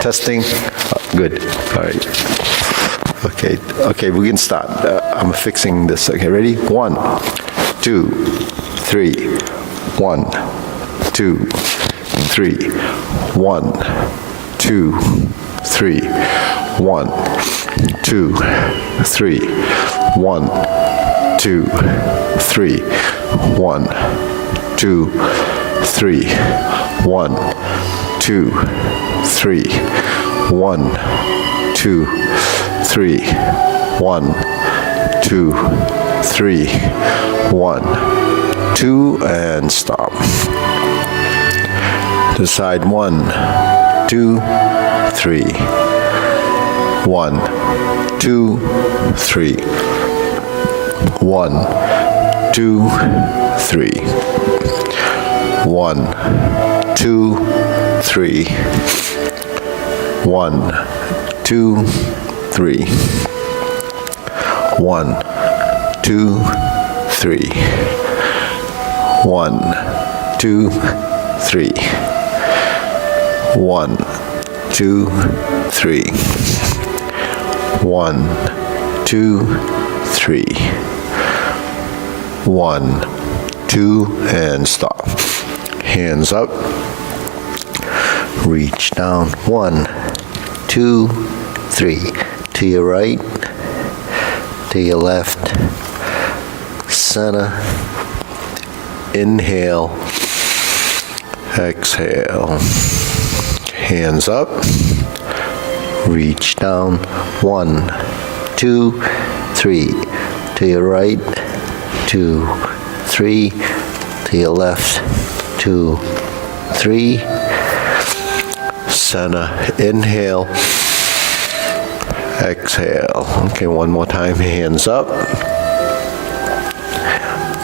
Testing. Good. All right. Okay, we can start. I'm fixing this. Okay, ready? 1, 2, 3. 1, 2, 3. 1, 2, 3. 1, 2, 3. 1, 2, 3. 1, 2, 3. 1, 2, 3. 1, 2, 3. 1, 2, 3. 1, 2, and stop. To side 1, 2, 3. 1, 2, 3. 1, 2, 3. 1, 2, 3. 1, 2, 3. 1, 2, 3. 1, 2, 3. 1, 2, 3. 1, 2, 3. 1, 2, and stop. Hands up. Reach down. 1, 2, 3. To your right, to your left, center. Inhale, exhale. Hands up. Reach down. 1, 2, 3. To your right, 2, 3. To your left, 2, 3. Center. Inhale. Exhale. Okay, one more time. Hands up.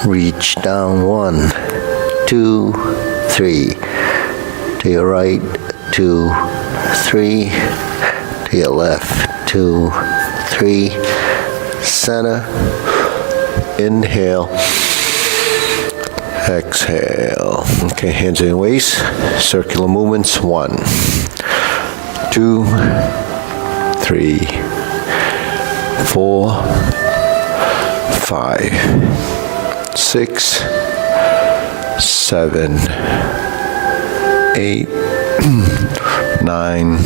Reach down. 1, 2, 3. To your right, 2, 3. To your left, 2, 3. Center. Inhale. Exhale. Okay, hands in waist. Circular movements. 1, 2, 3, 4, 5, 6, 7, 8, 9,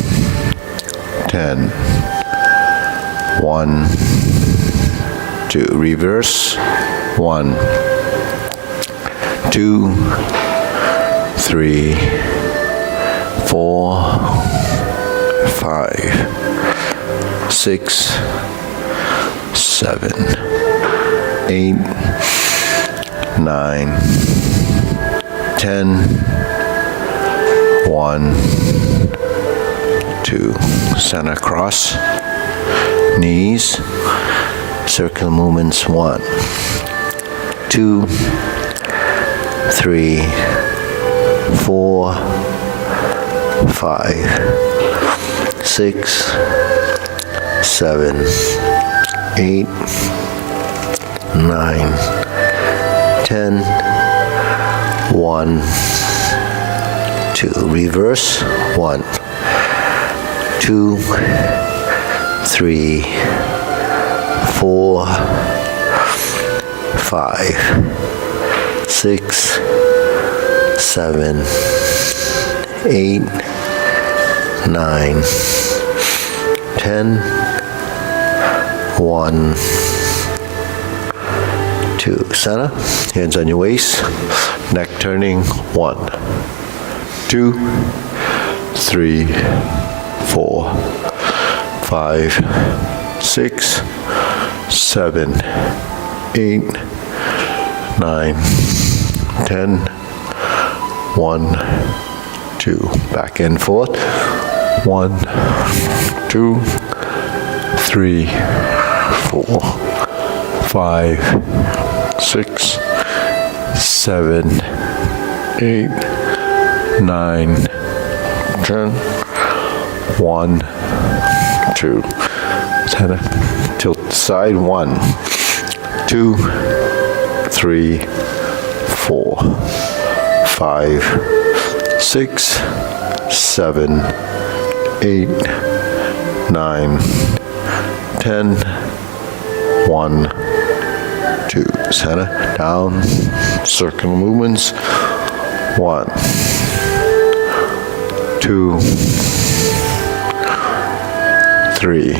10. 1, 2. Reverse. 1, 2, 3, 4, 5, 6, 7, 8, 9, 10. 1, 2. Center cross. Knees. Circular movements. 1, 2, 3, 4, 5, 6, 7, 8, 9, 10. 1, 2. Reverse. 1, 2, 3, 4, 5, 6, 7, 8, 9, 10. 1, 2. Center. Hands on your waist. Neck turning. 1, 2, 3, 4, 5, 6, 7, 8, 9, 10. 1, 2. Back and forth. 1, 2, 3, 4, 5, 6, 7, 8, 9, 10. 1, 2. Center. Tilt side. 1, 2, 3, 4, 5, 6, 7, 8, 9, 10, 1, 2. Center, down, circular movements. 1, 2, 3.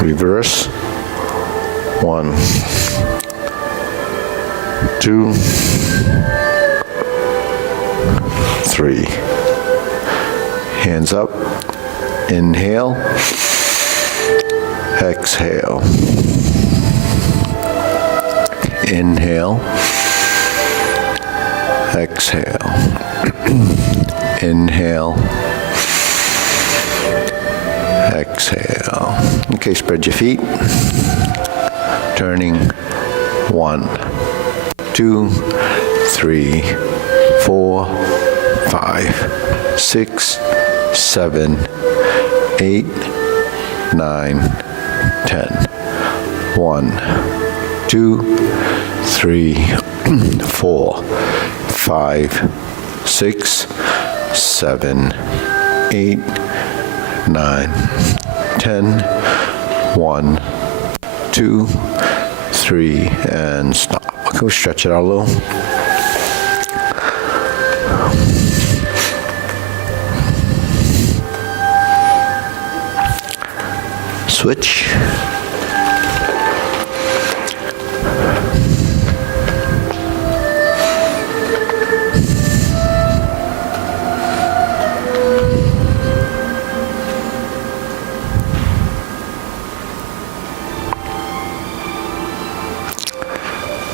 Reverse. 1, 2, 3. Hands up. Inhale. Exhale. Inhale. Exhale. Inhale. Exhale. Okay, spread your feet. Turning. 1, 2, 3, 4, 5, 6, 7, 8, 9, 10. 1, 2, 3, 4, 5, 6, 7, 8, 9, 10. 1, 2, 3, and stop. Okay, we'll stretch it out a little. Switch.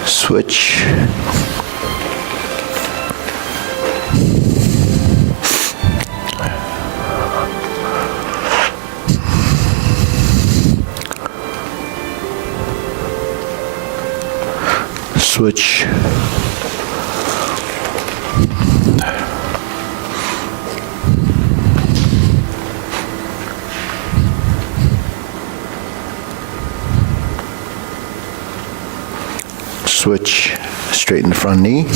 Switch. Switch. Switch. Straighten the front knee.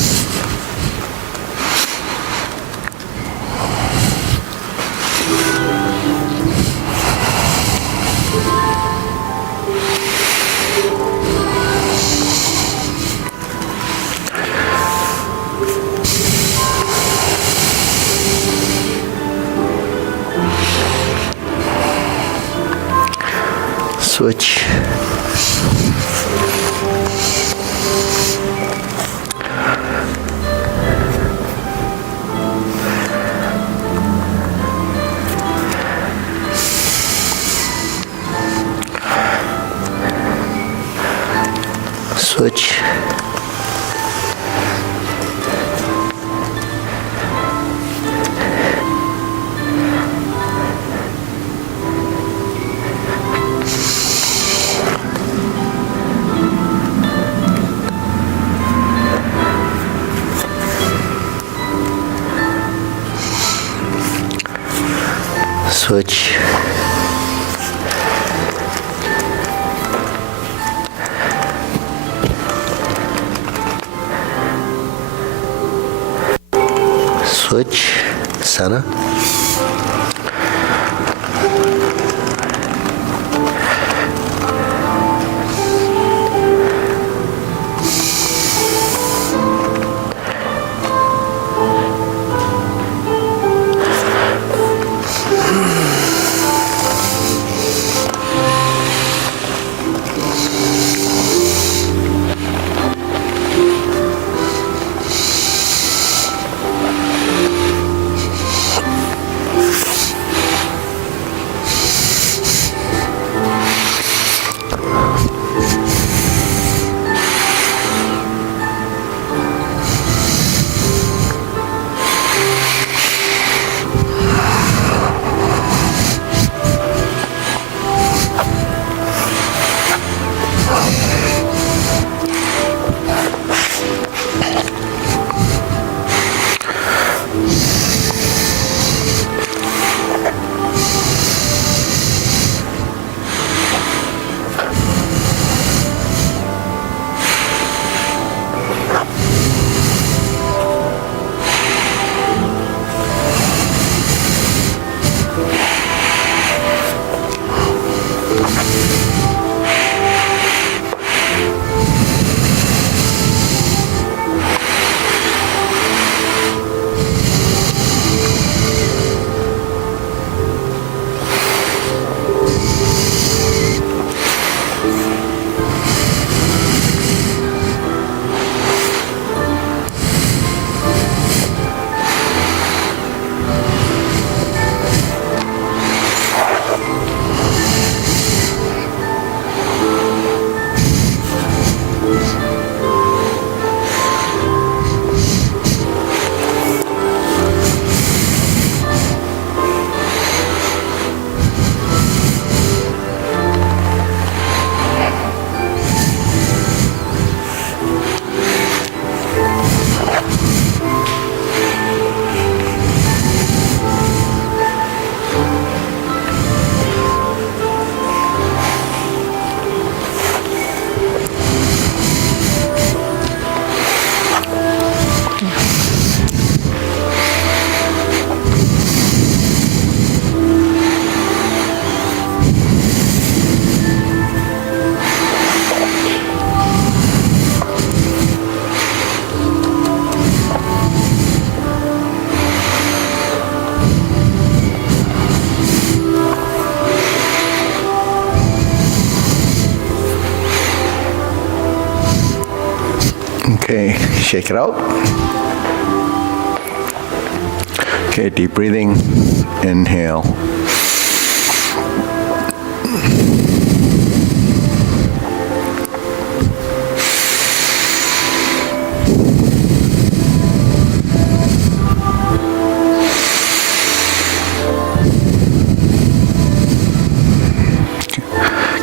Switch. Switch. Switch. Switch. Center. shake it out. Okay, deep breathing. Inhale.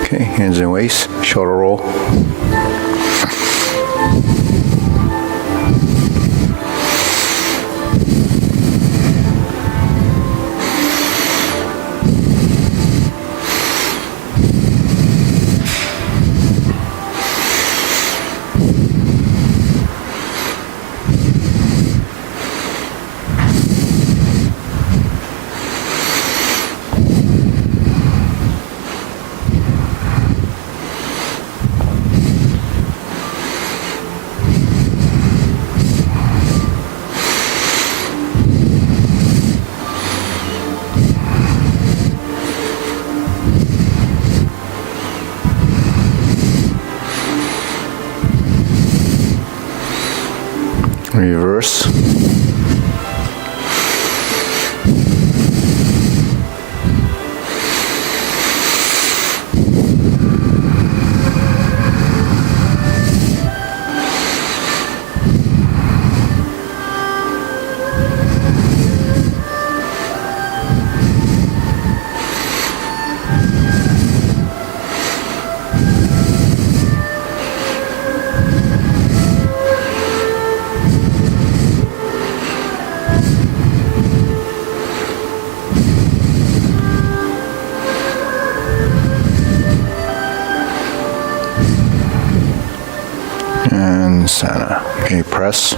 Okay, hands and waist, shoulder roll. Reverse. And center. Okay, press,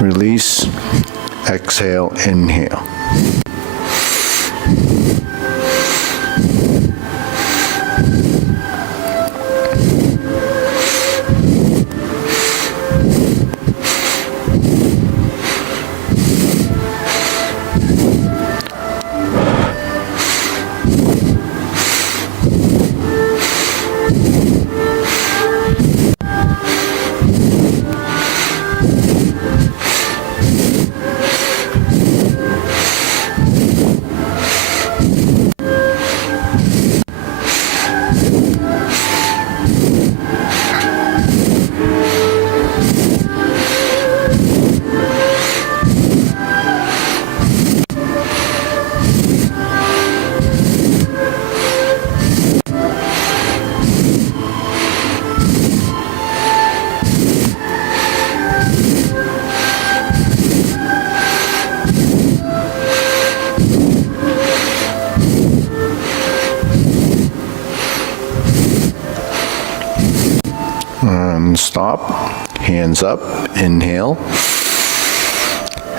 release, exhale, inhale. And stop. Hands up. Inhale.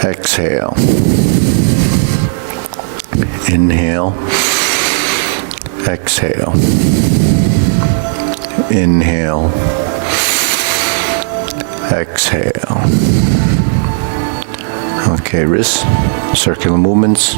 Exhale. Inhale. Exhale. Inhale. Exhale. Okay, wrists, circular movements.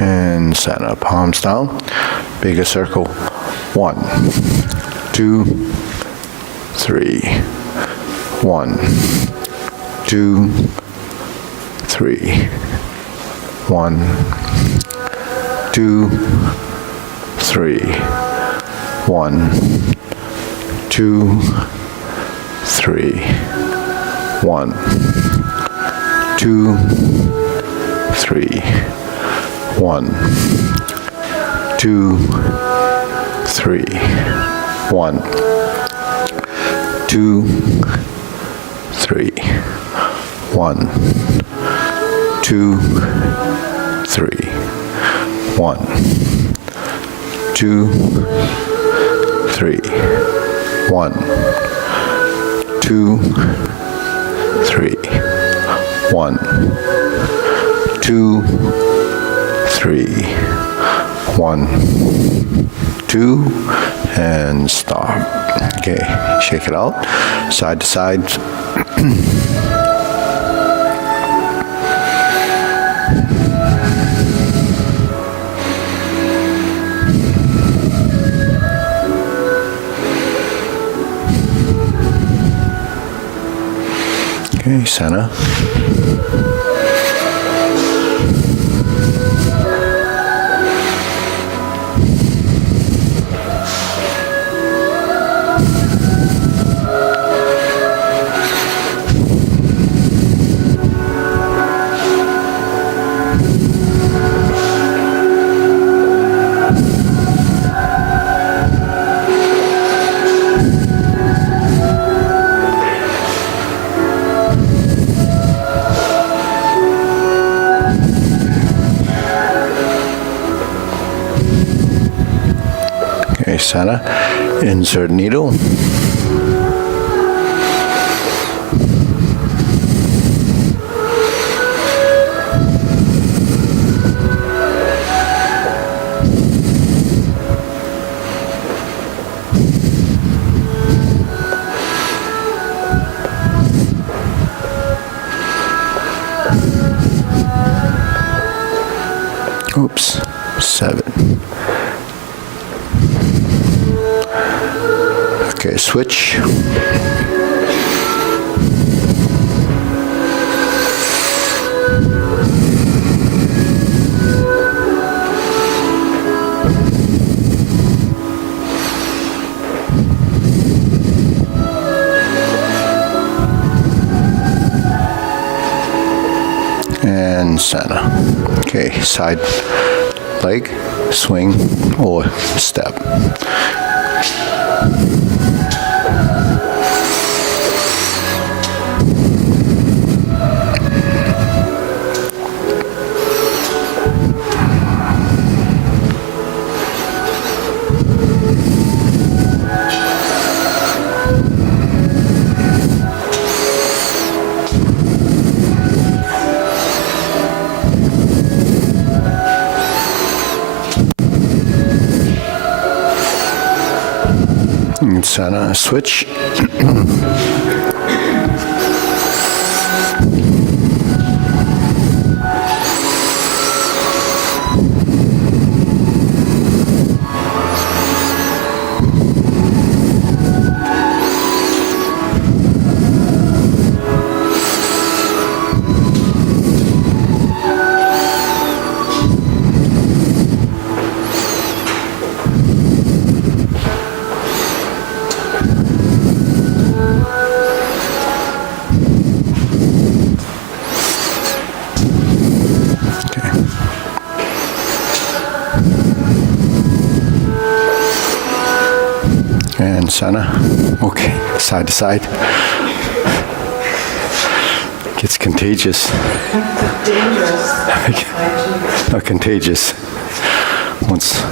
And center, palms down, bigger circle. 1, 2, 3. 1, 2, 3. 1, 2, 3. 1, 2, 3. 1, 2, 3. 1, 2, 3. 1, 2, 3. 1, 2, 3. 1, 2, 3. 1, 2, 3. 1, 2, 3. 1, 2, and stop. Okay, shake it out, side to side. Okay, center. Okay, center. Insert needle. Oops, 7. Okay, switch. And center. Okay, side leg, swing, or step. And center, switch. And center. Okay, side to side. Gets contagious. Dangerous. Not contagious. Once.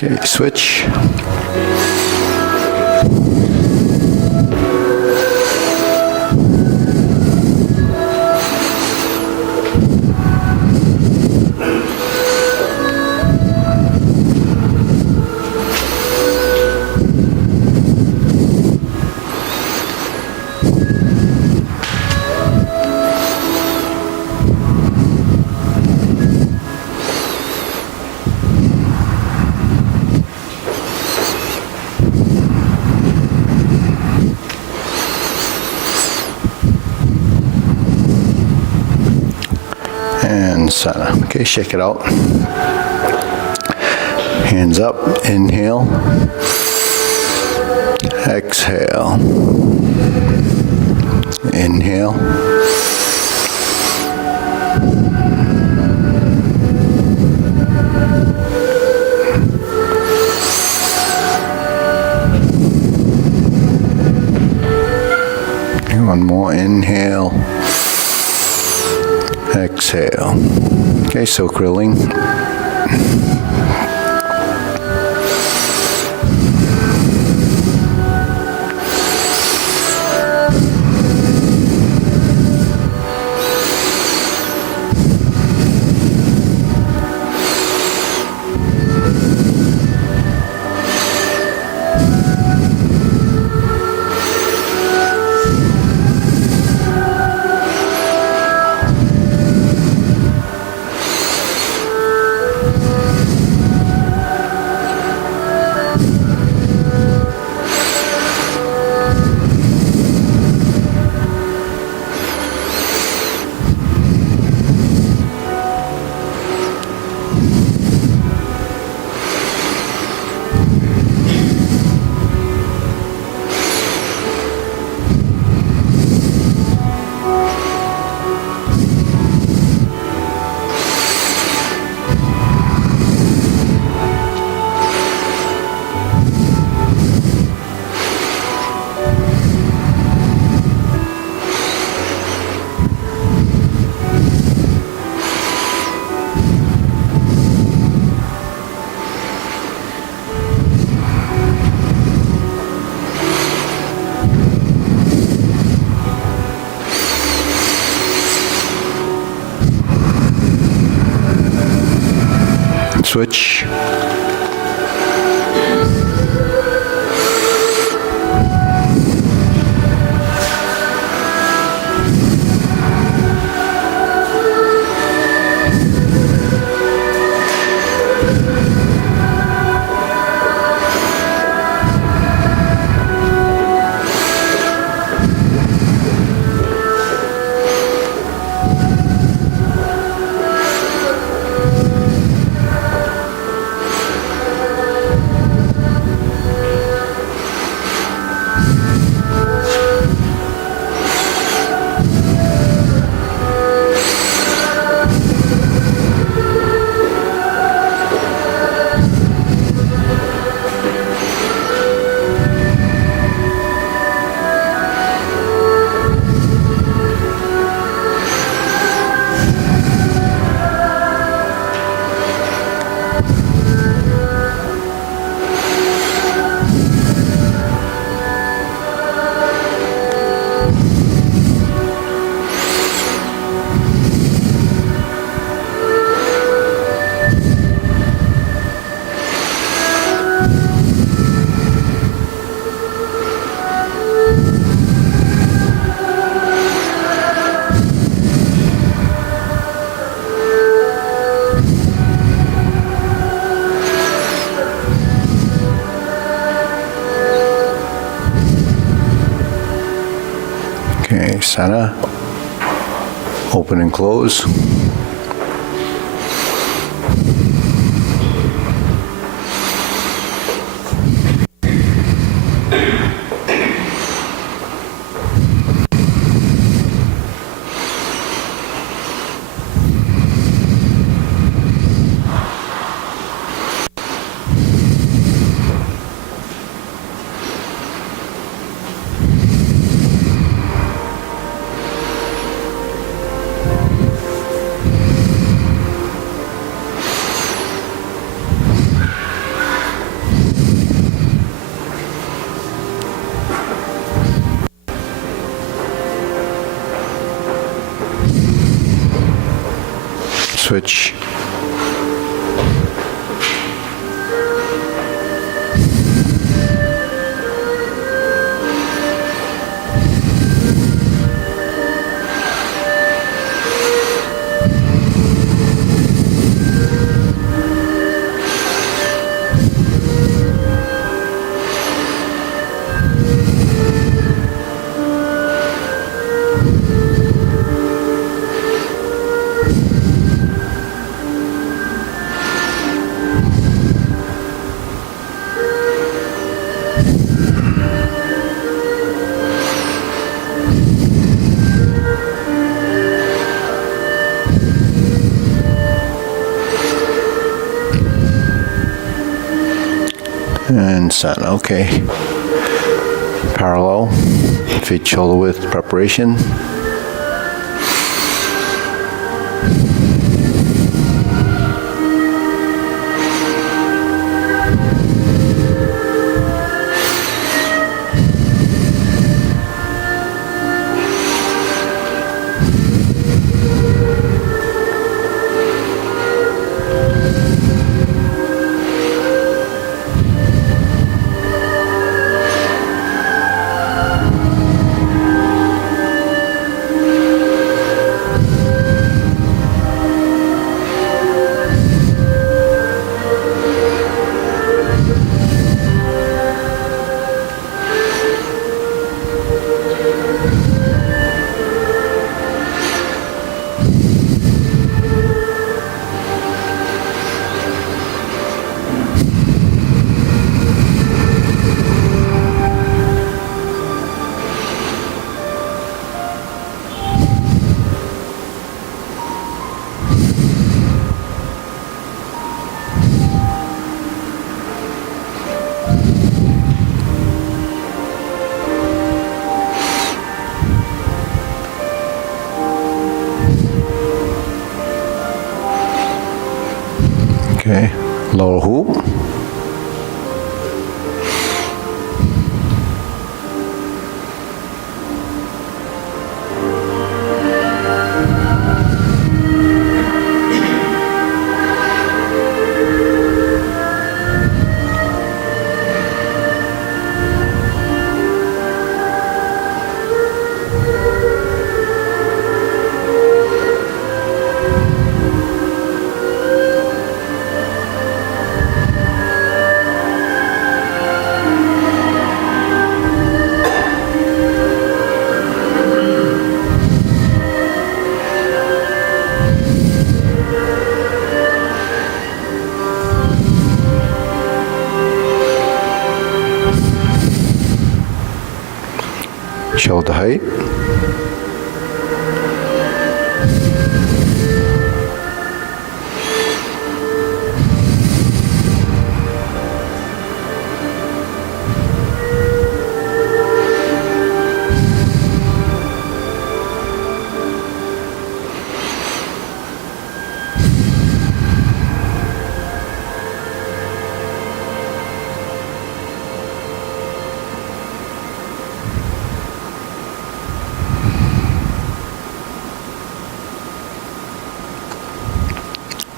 Okay, switch. And center. Okay, shake it out. Hands up, inhale. Exhale. Inhale. One more, inhale. Exhale. Okay, so grilling. Switch. Okay, center. Open and close. switch. And sun, okay. Parallel, feet shoulder width preparation. Okay, lower hoop. Shoulder height.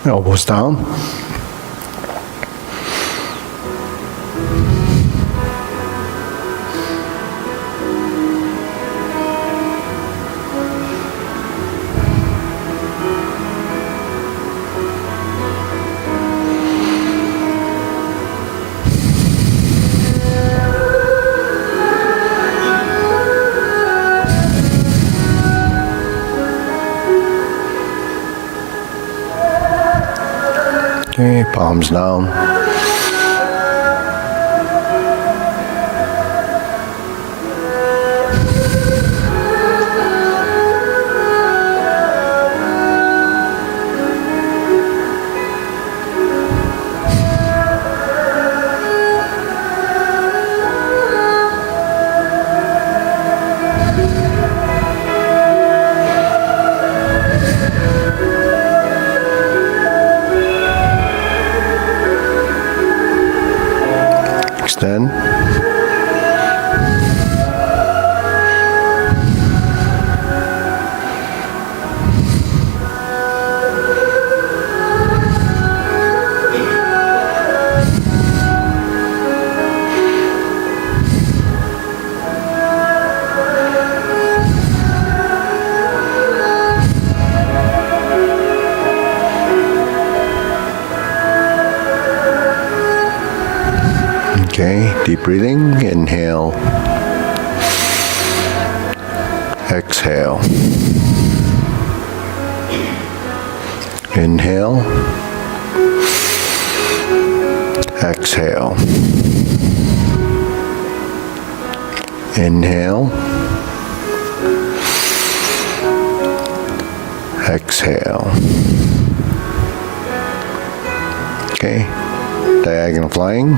Elbows down. Okay, palms down. Extend. Okay, deep breathing. Inhale. Exhale. Inhale. Exhale. Inhale. Exhale. Okay, diagonal flying.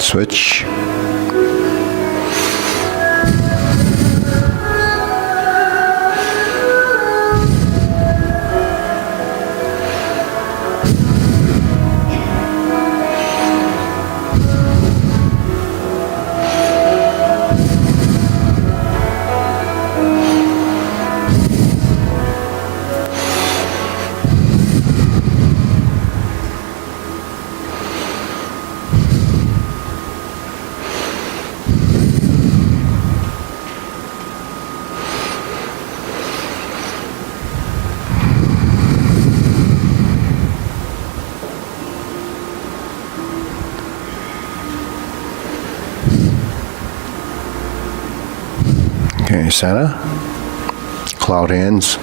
Switch. Okay, center. Cloud hands.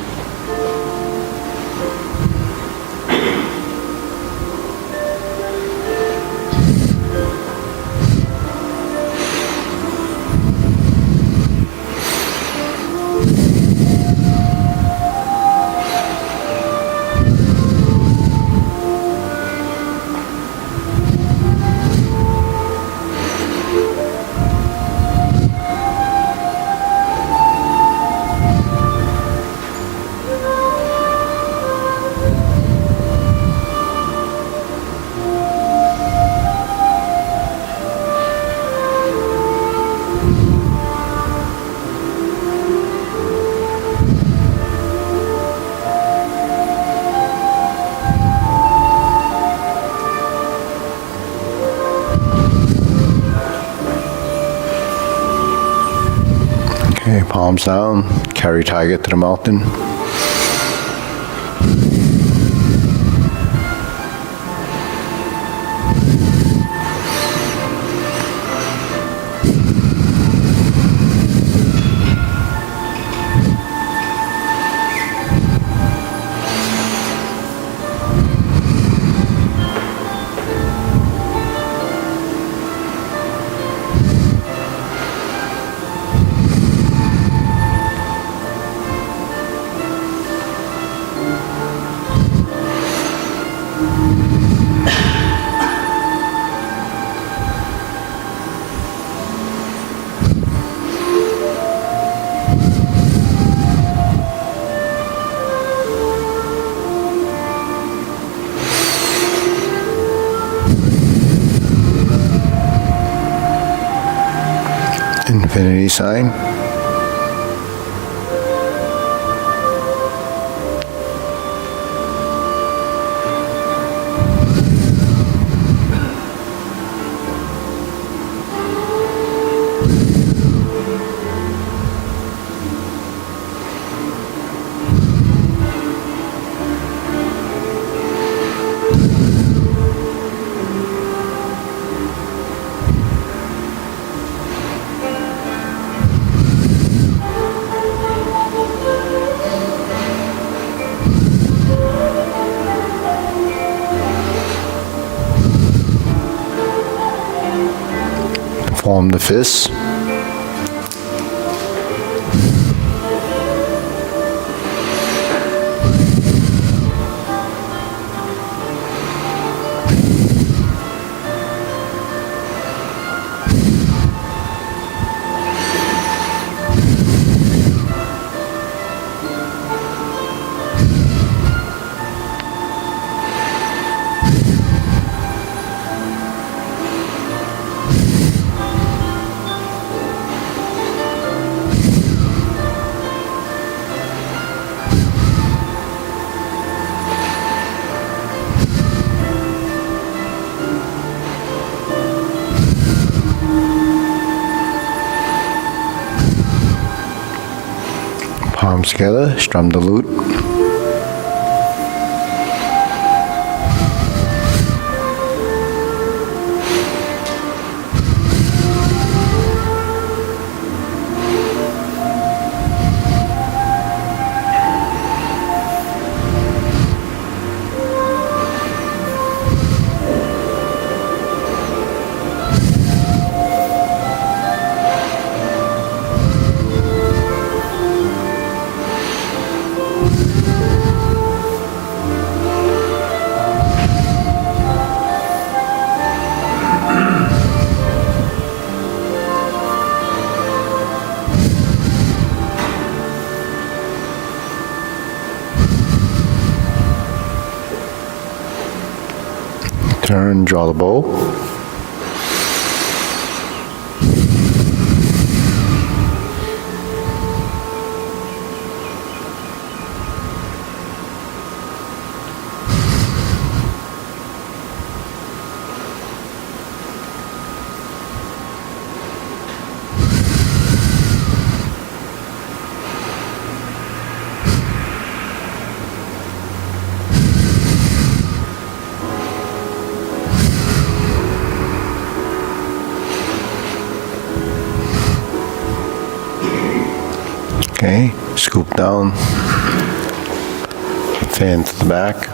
Okay, palms down, carry tiger to the mountain. Infinity sign. Form the fists. palms together, strum the lute. Turn, draw the bow. Okay, scoop down, fan to the back.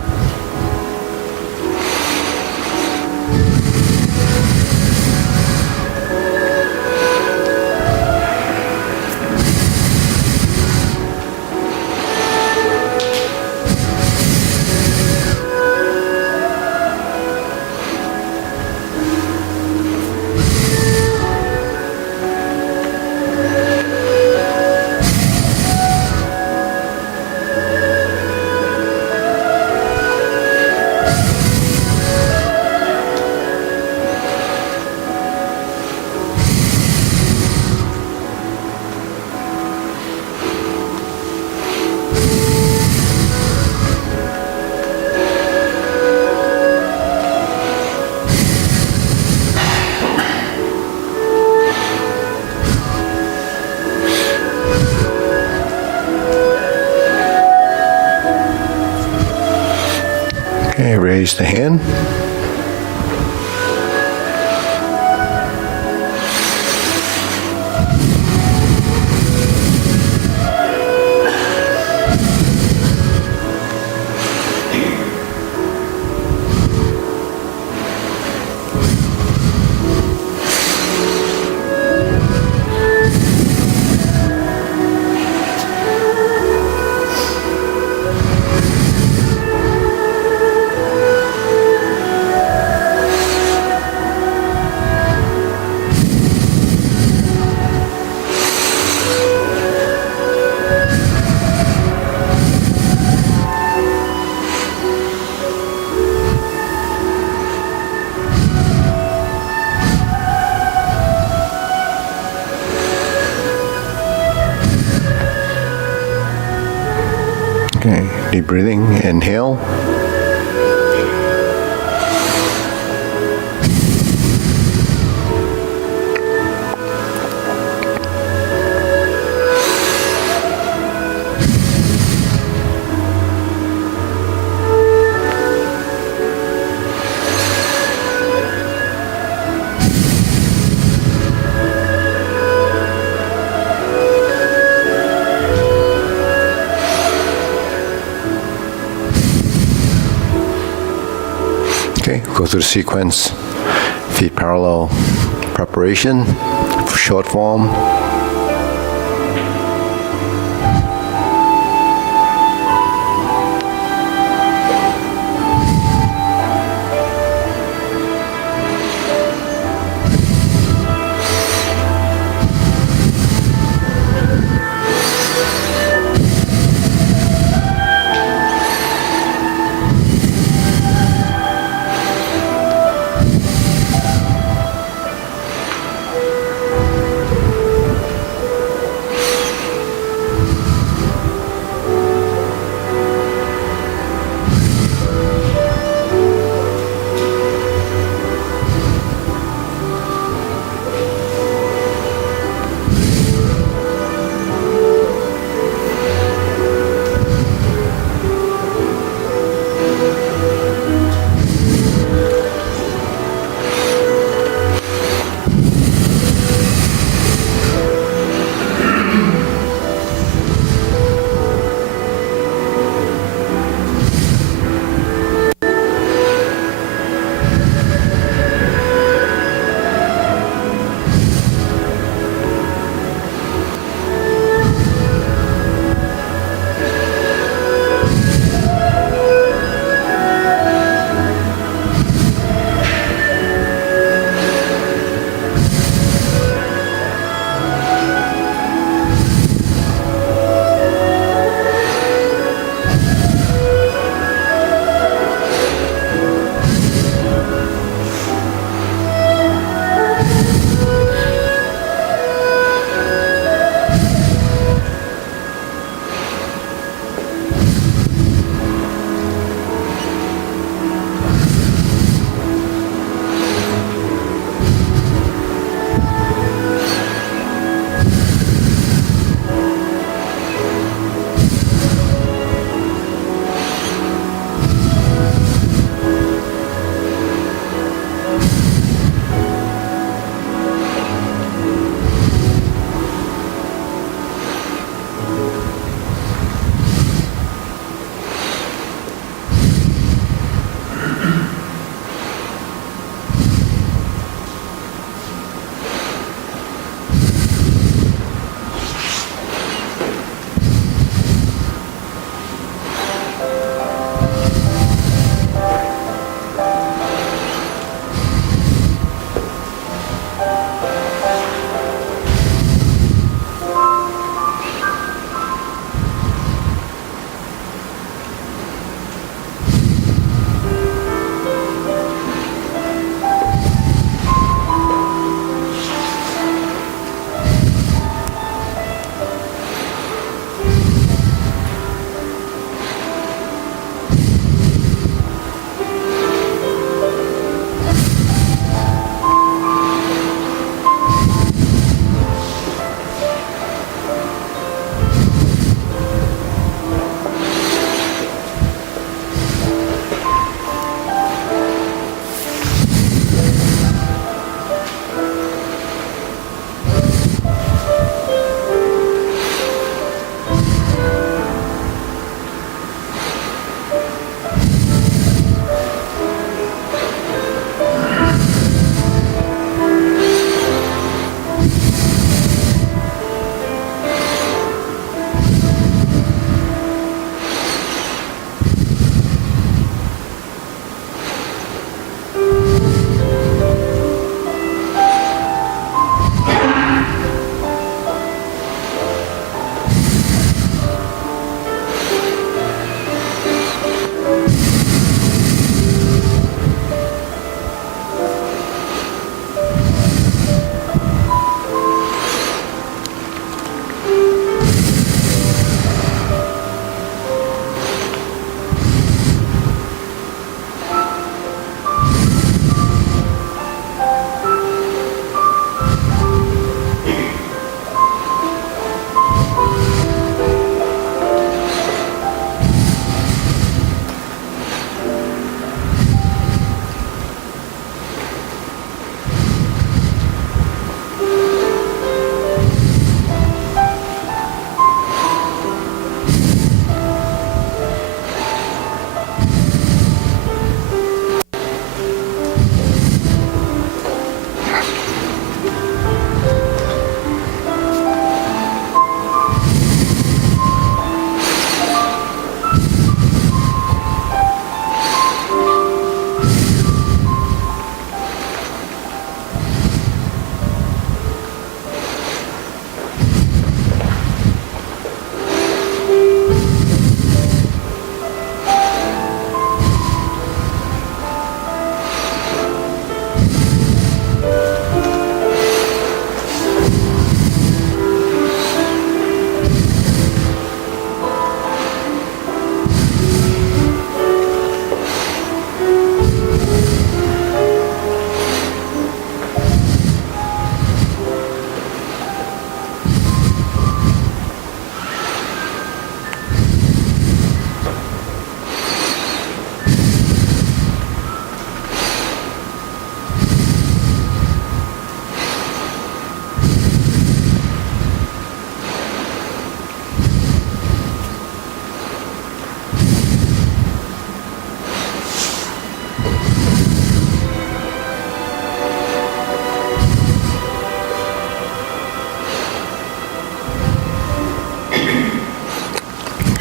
Okay, raise the hand. Okay, deep breathing, inhale. Okay, go through the sequence. Feet parallel, preparation, short form.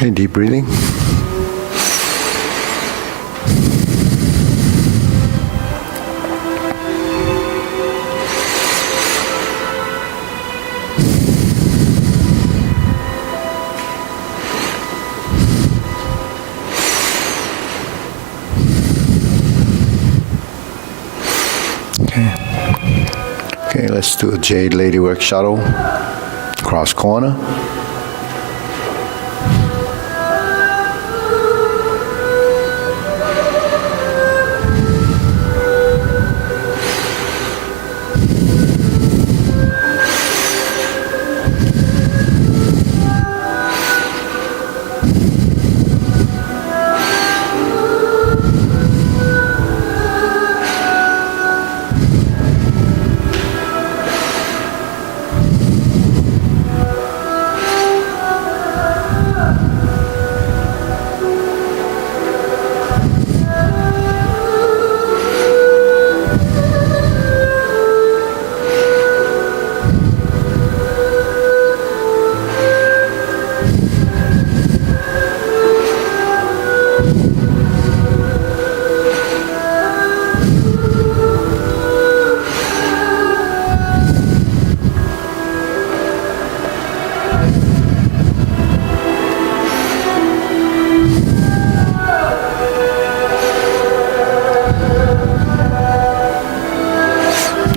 Okay, deep breathing. Okay, let's do a Jade Ladywork shuttle, cross corner.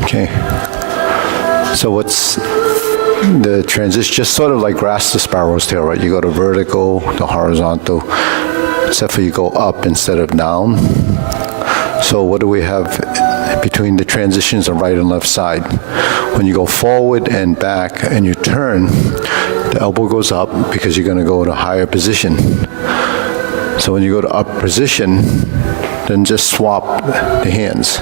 Okay. So what's the transition? Just sort of like grasp the sparrow's tail, right? You go to vertical, to horizontal, except for you go up instead of down. So what do we have between the transitions on right and left side? When you go forward and back and you turn, the elbow goes up because you're going to go to higher position. So when you go to up position, then just swap the hands.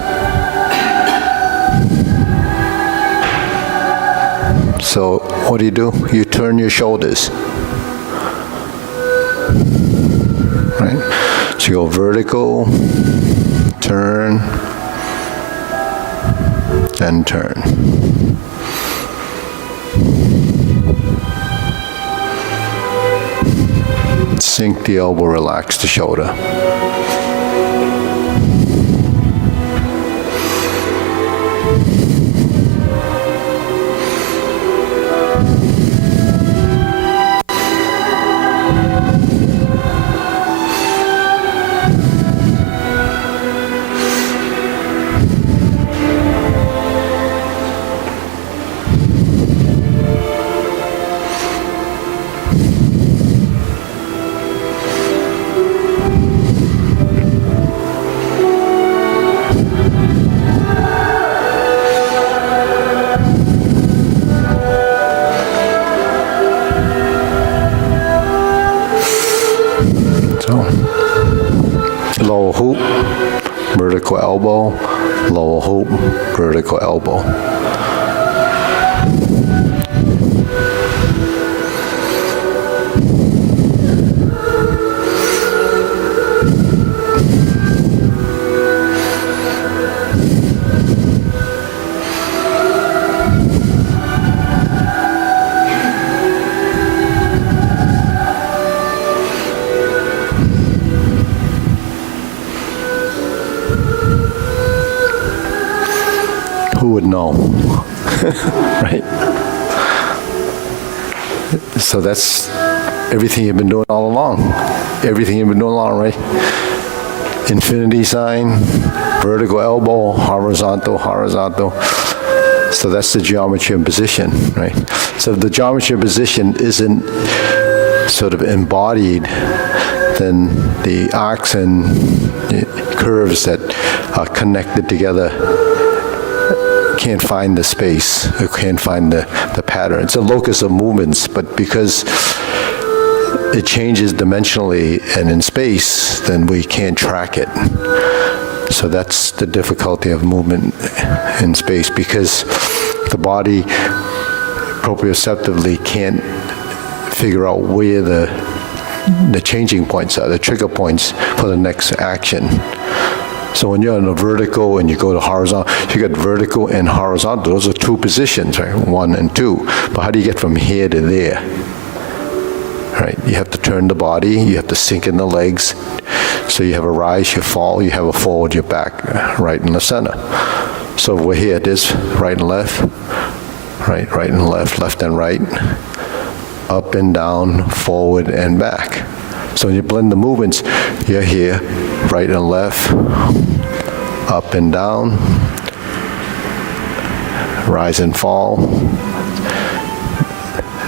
So what do? You turn your shoulders. Right? So you go vertical, turn, and turn. Sink the elbow, relax the shoulder. Lower hoop, vertical elbow, lower hoop, vertical elbow. Who would know, right? So that's everything you've been doing all along. Everything you've been doing all along, right? Infinity sign, vertical elbow, horizontal, horizontal. So that's the geometry and position, right? So if the geometry and position isn't sort of embodied, then the arcs and curves that are connected together can't find the space, or can't find the pattern. It's a locus of movements, but because it changes dimensionally and in space, then we can't track it. So that's the difficulty of movement in space, because the body proprioceptively can't figure out where the changing points are, the trigger points for the next action. So when you're in a vertical and you go to horizontal, you got vertical and horizontal. Those are two positions, right? 1 and 2. But how do you get from here to there? right? You have to turn the body, you have to sink in the legs. So you have a rise, you fall, you have a forward, you're back, right in the center. So we're here, this right and left, right and left, left and right, up and down, forward and back. So when you blend the movements, you're here, right and left, up and down, rise and fall.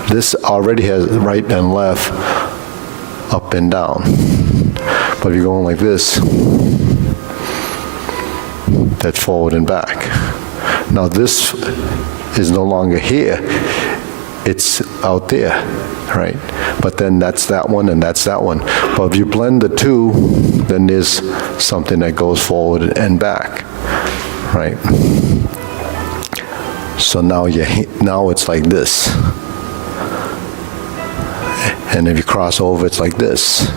This already has right and left, up and down. But if you're going like this, that's forward and back. Now this is no longer here, it's out there, right? But then that's that one and that's that one. But if you blend the two, then there's something that goes forward and back, right? So now it's like this. And if you cross over, it's like this.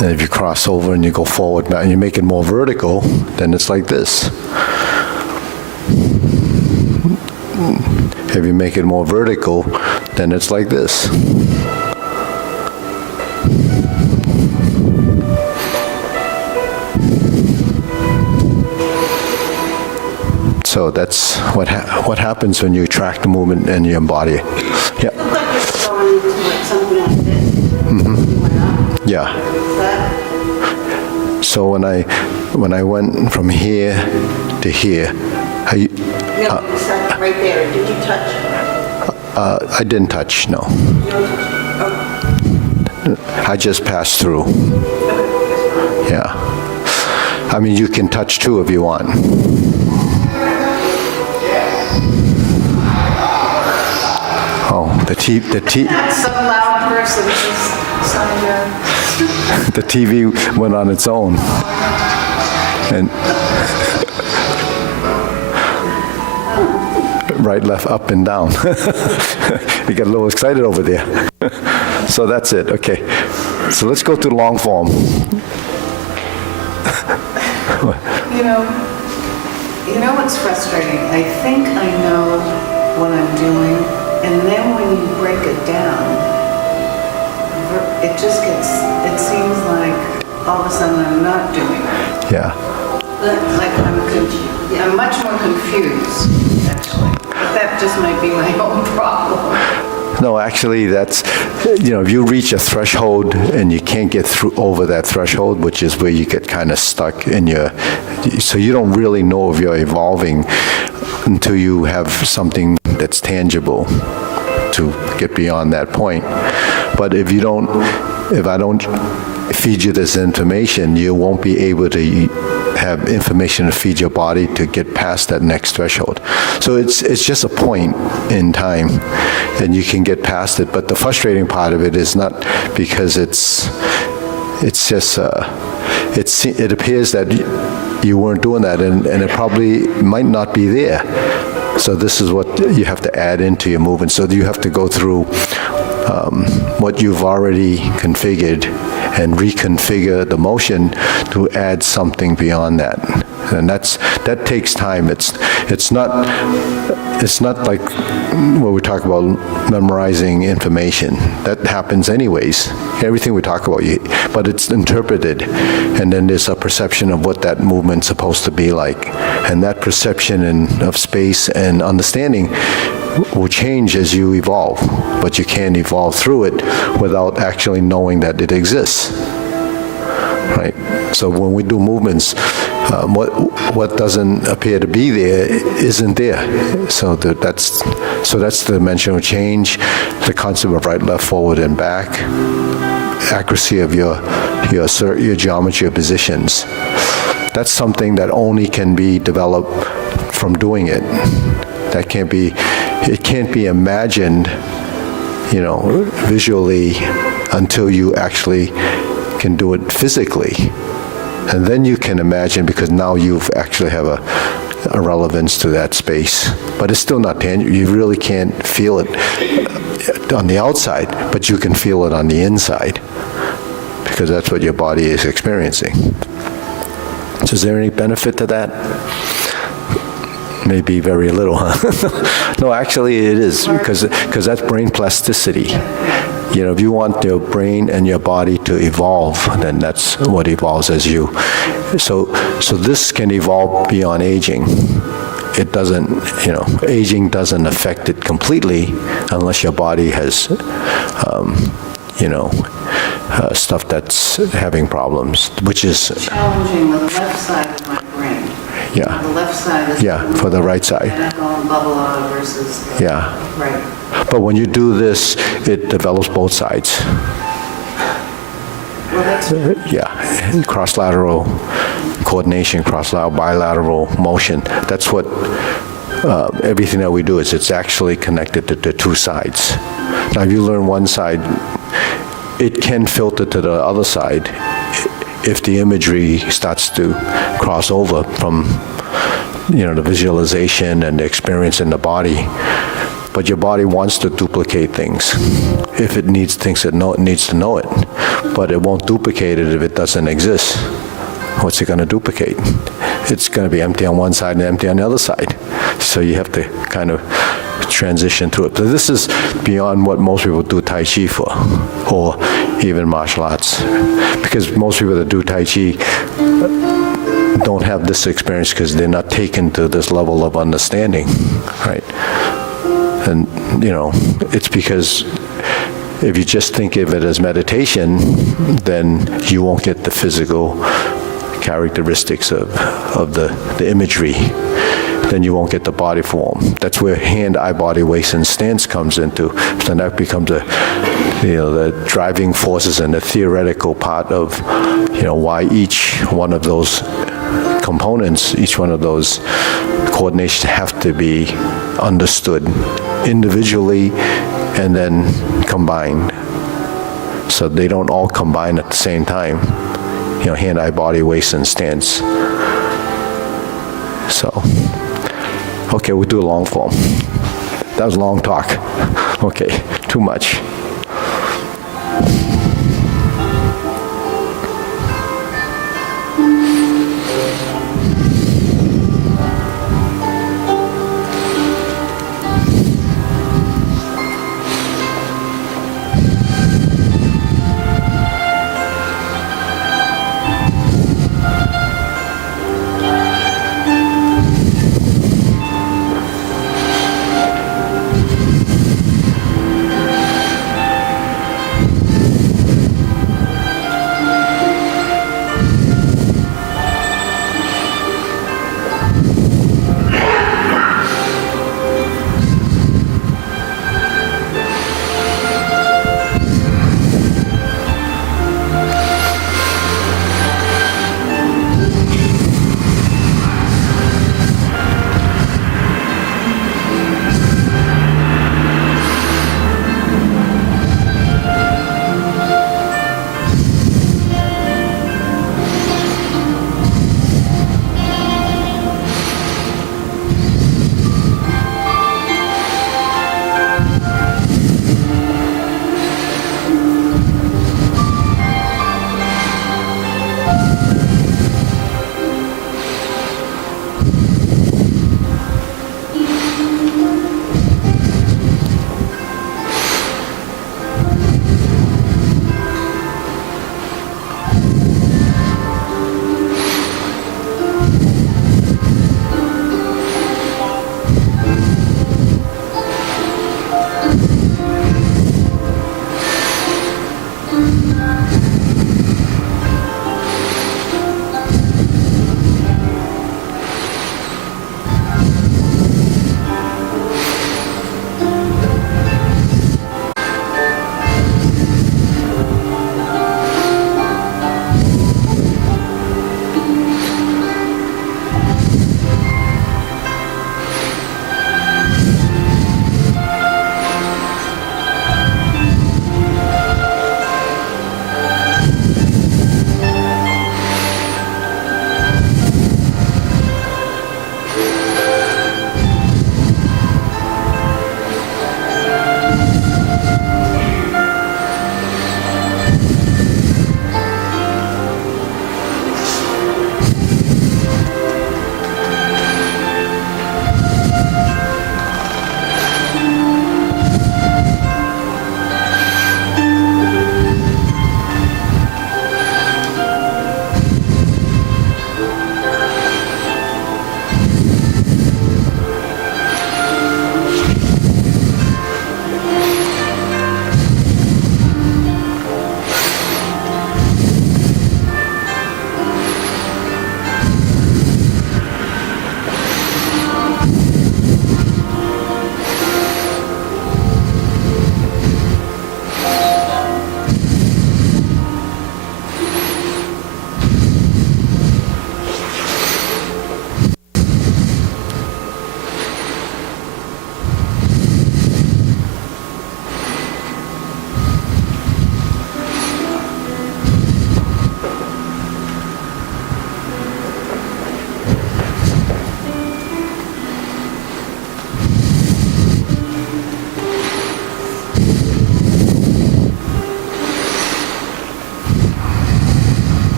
And if you cross over and you go forward and you make it more vertical, then it's like this. If you make it more vertical, then it's like this. So that's what happens when you track the movement in your body. Yeah. It looked like it's going into like something like this. Mm-hmm. Yeah. So when I went from here to here, No, you started right there. Did you touch? I didn't touch, no. You don't touch? Oh. I just passed through. Yeah. I mean, you can touch too if you want. Oh, Not some loud person just signed up. the TV went on its own. And right, left, up, and down. You got a little excited over there. So that's it, okay. So let's go to the long form. You know what's frustrating? I think I know what I'm doing, and then when you break it down, it seems like all of a sudden I'm not doing it. Yeah. Like I'm much more confused, actually. But that just might be my own problem. No, actually, that's, if you reach a threshold and you can't get through over that threshold, which is where you get kind of stuck so you don't really know if you're evolving until you have something that's tangible to get beyond that point. But if I don't feed you this information, you won't be able to have information to feed your body to get past that next threshold. So it's just a point in time, and you can get past it. But the frustrating part of it is not because it's just it appears that you weren't doing that, and it probably might not be there. So this is what you have to add into your movement. So you have to go through what you've already configured and reconfigure the motion to add something beyond that. And that takes time. It's not like what we talk about memorizing information. That happens anyways. Everything we talk about, but it's interpreted, and then there's a perception of what that movement's supposed to be like. And that perception of space and understanding will change as you evolve, but you can't evolve through it without actually knowing that it exists, right? So when we do movements, what doesn't appear to be there isn't there. So that's the dimensional change, the concept of right, left, forward, and back, accuracy of your geometry of positions. That's something that only can be developed from doing it. It can't be imagined, visually until you actually can do it physically. And then you can imagine, because now you've actually have a relevance to that space. But it's still not tangible. You really can't feel it on the outside, but you can feel it on the inside, because that's what your body is experiencing. So is there any benefit to that? Maybe very little, huh? No, actually it is, because that's brain plasticity. If you want your brain and your body to evolve, then that's what evolves as you. So this can evolve beyond aging. It doesn't, aging doesn't affect it completely unless your body has, stuff that's having problems, which is, Challenging the left side of my brain. yeah, The left side is. yeah, for the right side. Mechanical and bubble out versus. Yeah. Right. But when you do this, it develops both sides. Well, that's. Yeah, cross-lateral coordination, cross-lateral, bilateral motion. That's what everything that we do is. It's actually connected to the two sides. Now, if you learn one side, it can filter to the other side if the imagery starts to cross over from, the visualization and the experience in the body. But your body wants to duplicate things. If it needs things, it needs to know it. But it won't duplicate it if it doesn't exist. What's it going to duplicate? It's going to be empty on one side and empty on the other side. So you have to kind of transition through it. So this is beyond what most people do Tai Chi for, or even martial arts. Because most people that do Tai Chi don't have this experience because they're not taken to this level of understanding, right? And, it's because if you just think of it as meditation, then you won't get the physical characteristics of the imagery. Then you won't get the body form. That's where hand, eye, body, waist, and stance comes into. So that becomes the driving forces and the theoretical part of, why each one of those components, each one of those coordinations have to be understood individually and then combined. So they don't all combine at the same time. Hand, eye, body, waist, and stance. So, okay, we'll do a long form. That was a long talk. Okay, too much.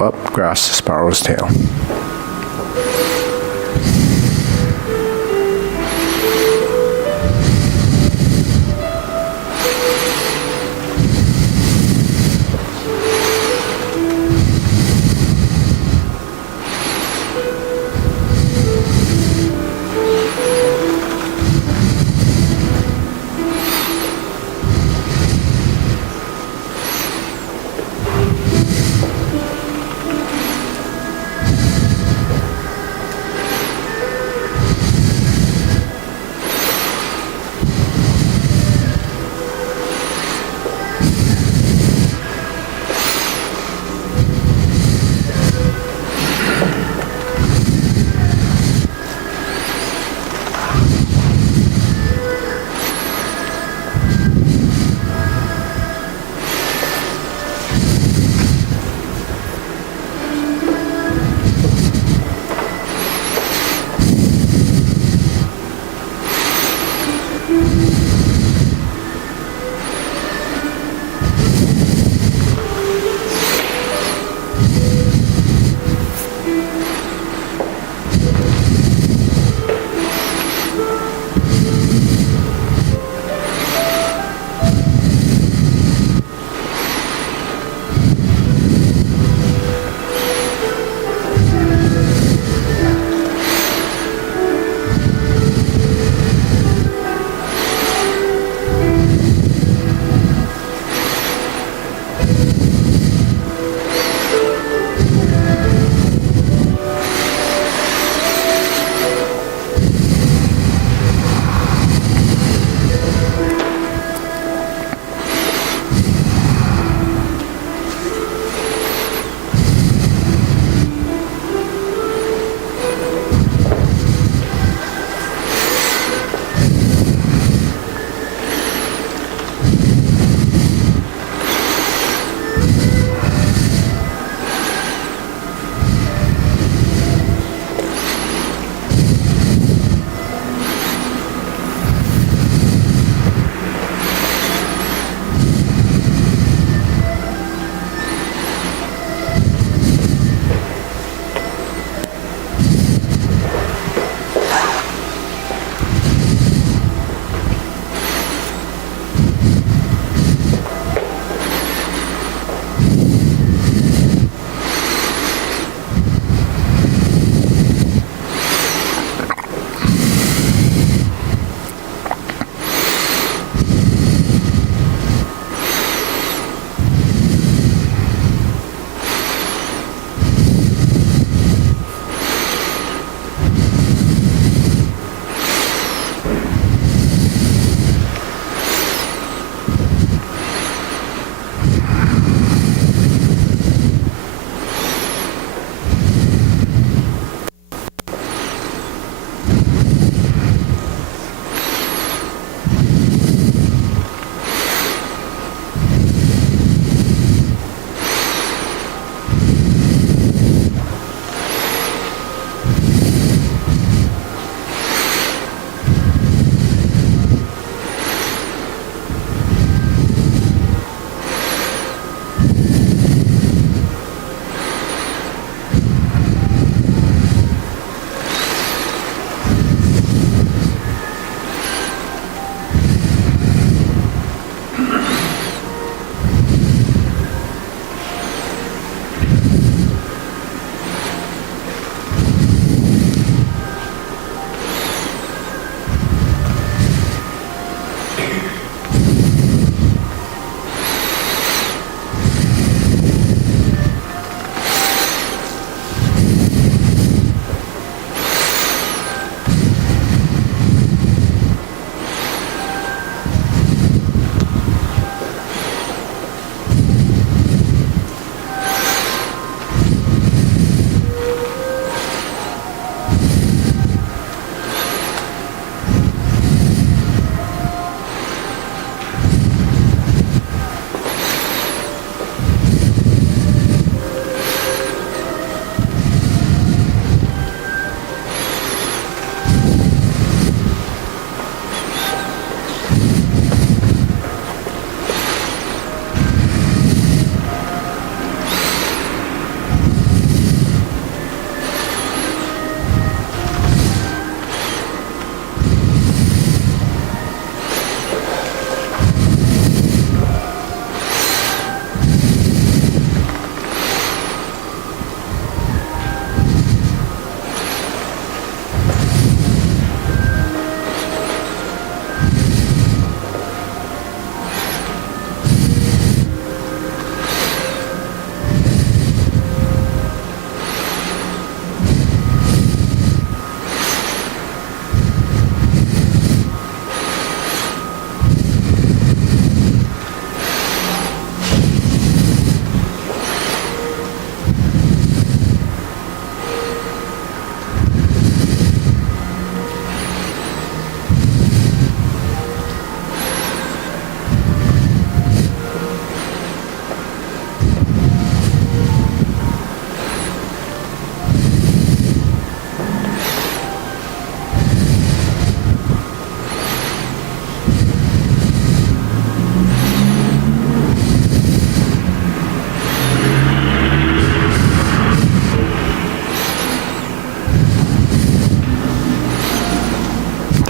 step up, grasp the sparrow's tail.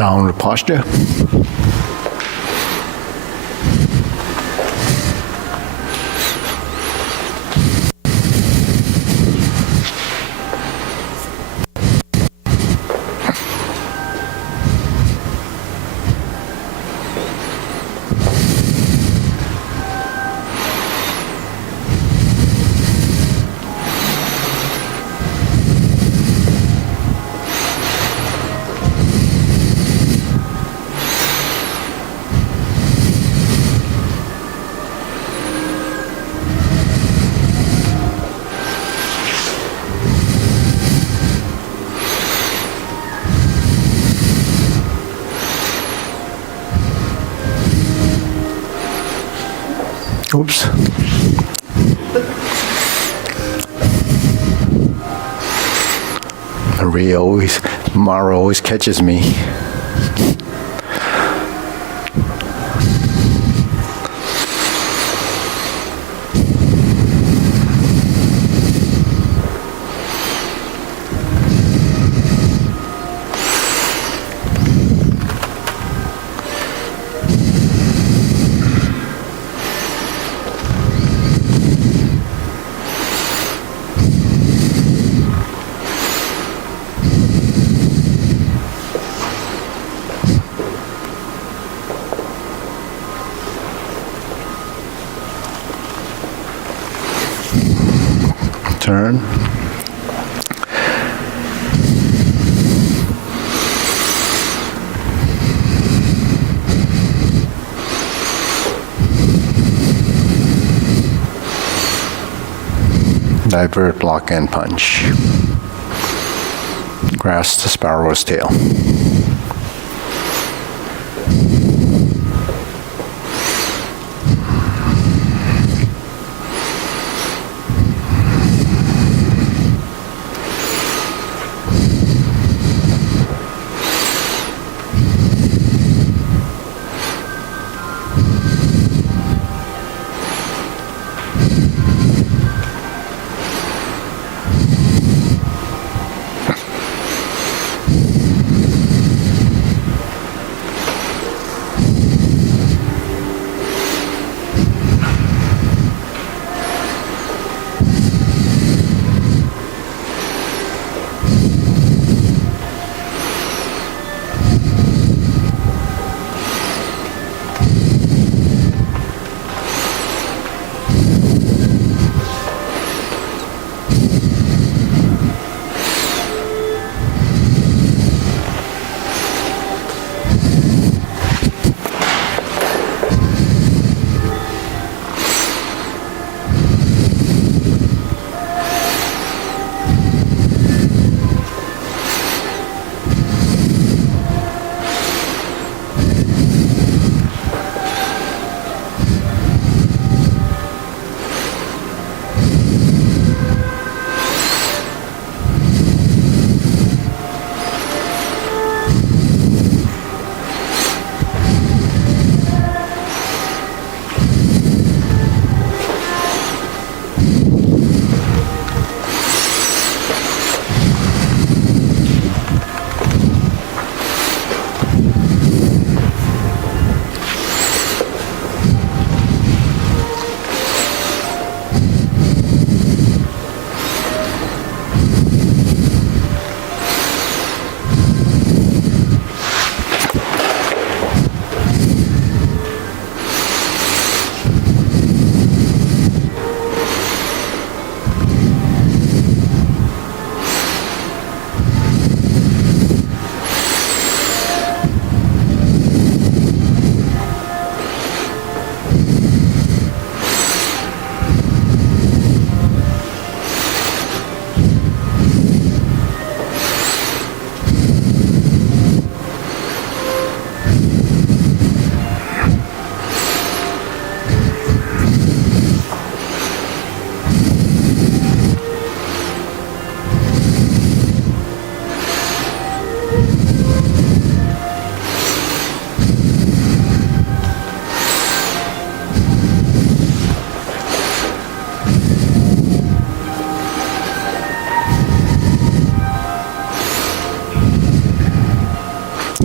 Downward posture. Oops. Mara always catches me. Turn. Divert, block, and punch. Grasp the sparrow's tail.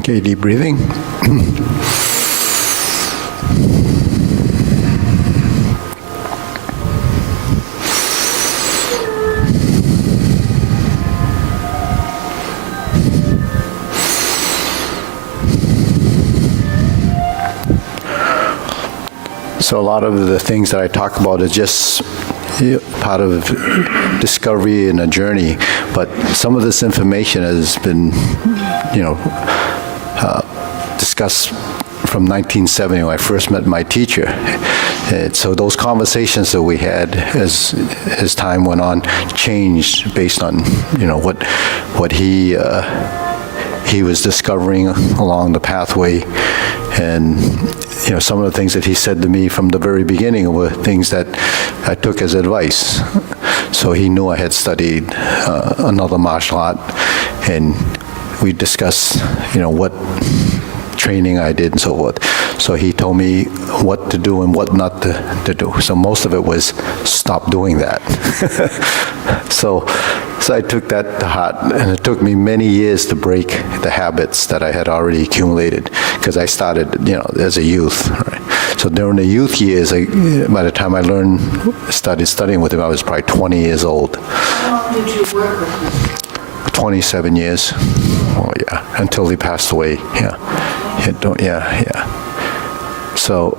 Okay, deep breathing. So a lot of the things that I talk about is just part of discovery and a journey, but some of this information has been, discussed from 1970 when I first met my teacher. And so those conversations that we had as time went on changed based on, what he was discovering along the pathway. And, some of the things that he said to me from the very beginning were things that I took as advice. So he knew I had studied another martial art, and we discussed, what training I did and so forth. So he told me what to do and what not to do. So most of it was stop doing that. So I took that to heart, and it took me many years to break the habits that I had already accumulated, because I started, as a youth. Right? So during the youth years, by the time I started studying with him, I was probably 20 years old. How long did you work with him? 27 years. Oh, yeah, until he passed away. Yeah. So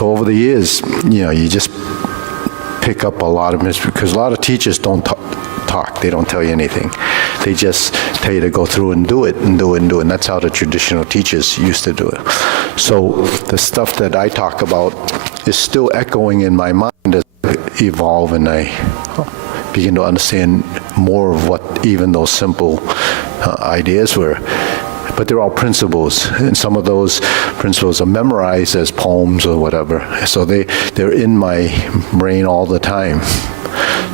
over the years, you just pick up a lot of mystery, because a lot of teachers don't talk. They don't tell you anything. They just tell you to go through and do it, and that's how the traditional teachers used to do it. So the stuff that I talk about is still echoing in my mind as I evolve and I begin to understand more of what even those simple ideas were. But they're all principles, and some of those principles are memorized as poems or whatever. So they're in my brain all the time.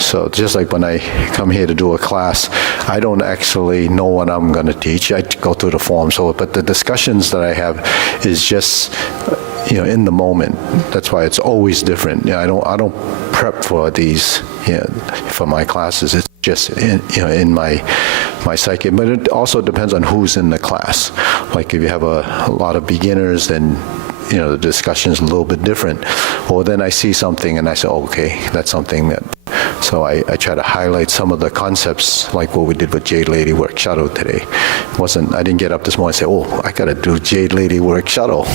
So just like when I come here to do a class, I don't actually know what I'm going to teach. I go through the form. But the discussions that I have is just, in the moment. That's why it's always different. I don't prep for these, for my classes. It's just in my psyche. But it also depends on who's in the class. Like if you have a lot of beginners, then the discussion is a little bit different. Or then I see something and I say, okay, that's something that. So I try to highlight some of the concepts, like what we did with Jade Lady Work Shuttle today. I didn't get up this morning and say, I got to do Jade Lady Work Shuttle.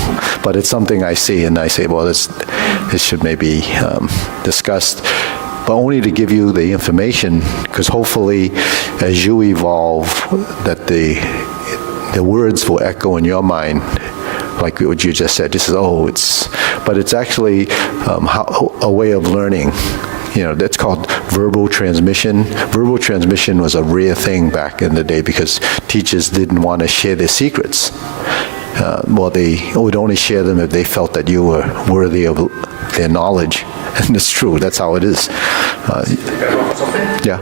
But it's something I see, and I say, this should maybe discussed. But only to give you the information, because hopefully as you evolve, that the words will echo in your mind, like what you just said. This is, but it's actually a way of learning. That's called verbal transmission. Verbal transmission was a rare thing back in the day because teachers didn't want to share their secrets. They would only share them if they felt that you were worthy of their knowledge. And it's true, that's how it is. Can I offer something? Yeah.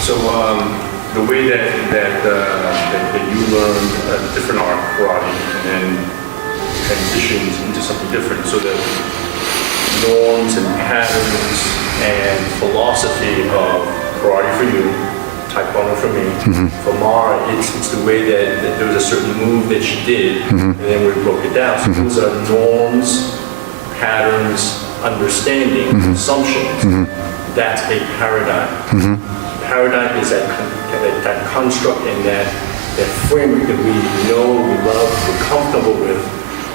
So the way that you learned a different art, karate, and then transitioned into something different, so the norms and patterns and philosophy of karate for you, taekwondo for me, for Mara, it's the way that there was a certain move that she did, and then we broke it down. So those are norms, patterns, understanding, assumptions. That's a paradigm. Paradigm is that construct and that framework that we know, we love, we're comfortable with.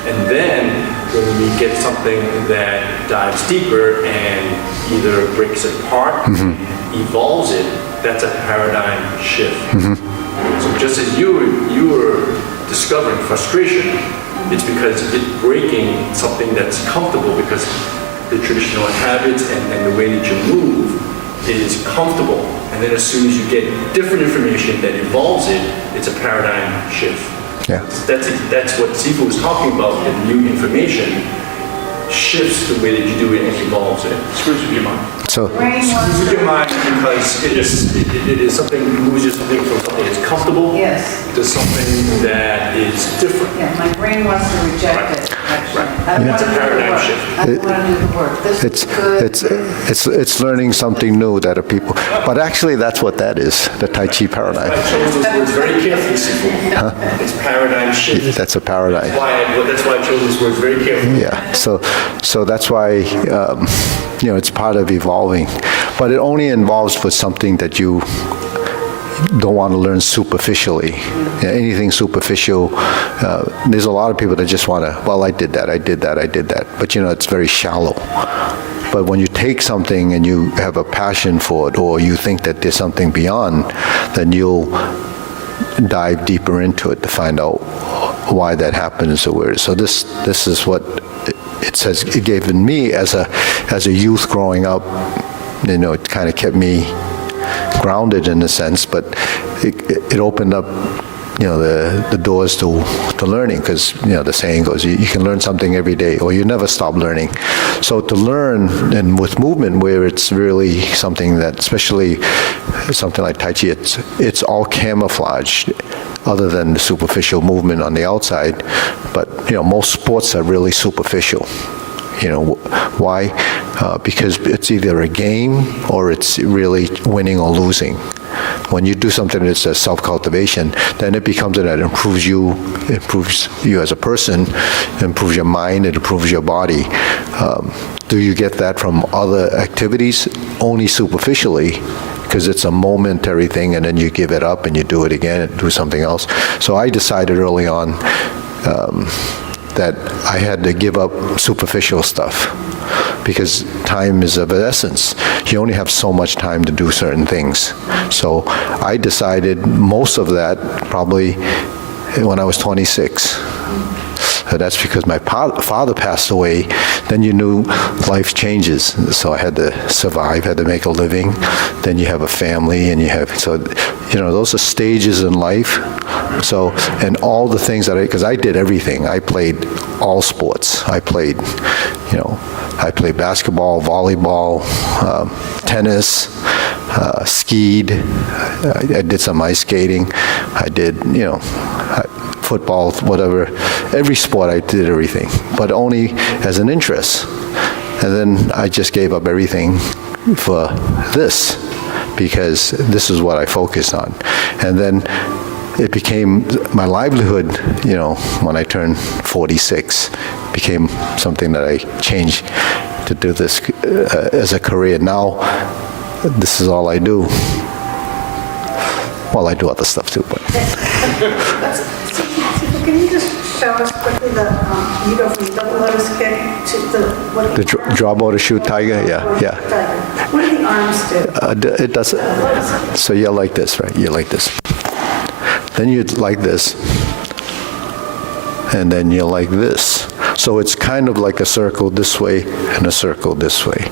And then when we get something that dives deeper and either breaks it apart, evolves it, that's a paradigm shift. So just as you were discovering frustration, it's because it's breaking something that's comfortable, because the traditional habits and the way that you move is comfortable. And then as soon as you get different information that evolves it, it's a paradigm shift. Yeah. That's what Sifu was talking about. The new information shifts the way that you do it and evolves it. Screws with your mind. So Screws with your mind because it is something, moves you something from something that's comfortable Yes. to something that is different. Yeah, my brain wants to reject it. actually. I It's a want to do the paradigm work. shift. I want to do the work. This It's, is good. it's learning something new that are people, but actually that's what that is, the Tai Chi paradigm. I chose those words very carefully, Sifu. It's paradigm shift. That's a paradigm. That's why I chose those words very carefully. Yeah, so that's why, it's part of evolving. But it only involves for something that you don't want to learn superficially. Anything superficial, there's a lot of people that just want to, well, I did that. But, it's very shallow. But when you take something and you have a passion for it, or you think that there's something beyond, then you'll dive deeper into it to find out why that happens or where. So this is what it says it gave in me as a youth growing up. It kind of kept me grounded in a sense, but it opened up the doors to learning, because the saying goes, you can learn something every day, or you never stop learning. So to learn, and with movement where it's really something that, especially something like Tai Chi, it's all camouflaged other than the superficial movement on the outside. But most sports are really superficial. Why? Because it's either a game or it's really winning or losing. When you do something that's a self-cultivation, then it becomes that it improves you as a person, improves your mind, it improves your body. Do you get that from other activities? Only superficially, because it's a momentary thing, and then you give it up and you do it again and do something else. So I decided early on that I had to give up superficial stuff, because time is of essence. You only have so much time to do certain things. So I decided most of that probably when I was 26. That's because my father passed away. Then you knew life changes. So I had to survive, had to make a living. Then you have a family, and those are stages in life. So, and all the things because I did everything. I played all sports. I played basketball, volleyball, tennis, skied. I did some ice skating. I did, football, whatever. Every sport, I did everything, but only as an interest. And then I just gave up everything for this, because this is what I focused on. And then it became my livelihood, when I turned 46, became something that I changed to do this as a career. Now, this is all I do. Well, I do other stuff too, but. Can you just show us quickly you go from double lotus kick to The draw bow to shoot tiger, yeah. What do the arms do? It does. So you're like this, right? You're like this. Then you're like this. And then you're like this. So it's kind of like a circle this way and a circle this way.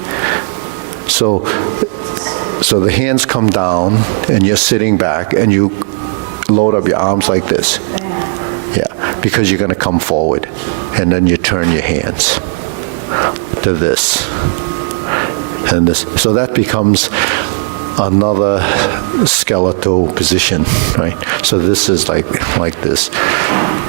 So the hands come down, and you're sitting back, and you load up your arms like this. Yeah, because you're going to come forward, and then you turn your hands to this and this. So that becomes another skeletal position, right? So this is like this.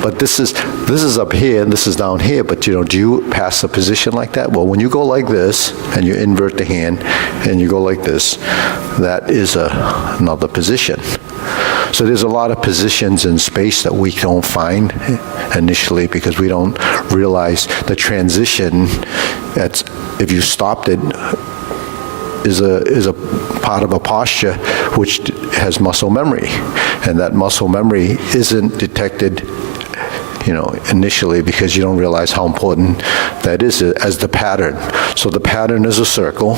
But this is up here, and this is down here, but do you pass a position like that? Well, when you go like this, and you invert the hand, and you go like this, that is another position. So there's a lot of positions in space that we don't find initially, because we don't realize the transition, if you stopped it, is a part of a posture which has muscle memory. And that muscle memory isn't detected initially, because you don't realize how important that is as the pattern. So the pattern is a circle,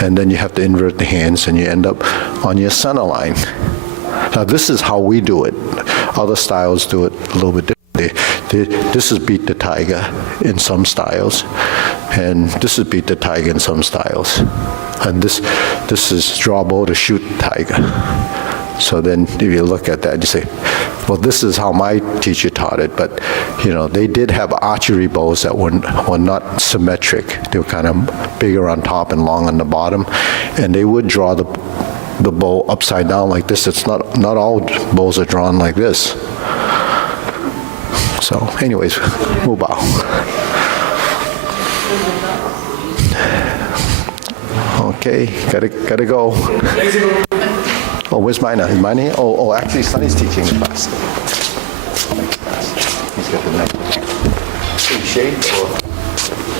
and then you have to invert the hands, and you end up on your center line. Now, this is how we do it. Other styles do it a little bit differently. This is beat the tiger in some styles, and this is beat the tiger in some styles. And this is draw bow to shoot tiger. So then if you look at that, you say, well, this is how my teacher taught it, but they did have archery bows that were not symmetric. They were kind of bigger on top and long on the bottom, and they would draw the bow upside down like this. It's not all bows are drawn like this. So anyways, we'll bow. Okay, gotta go. Oh, where's mine now? Is mine here? Oh, actually, Sonny's teaching the class. He's got the neck. Shade or?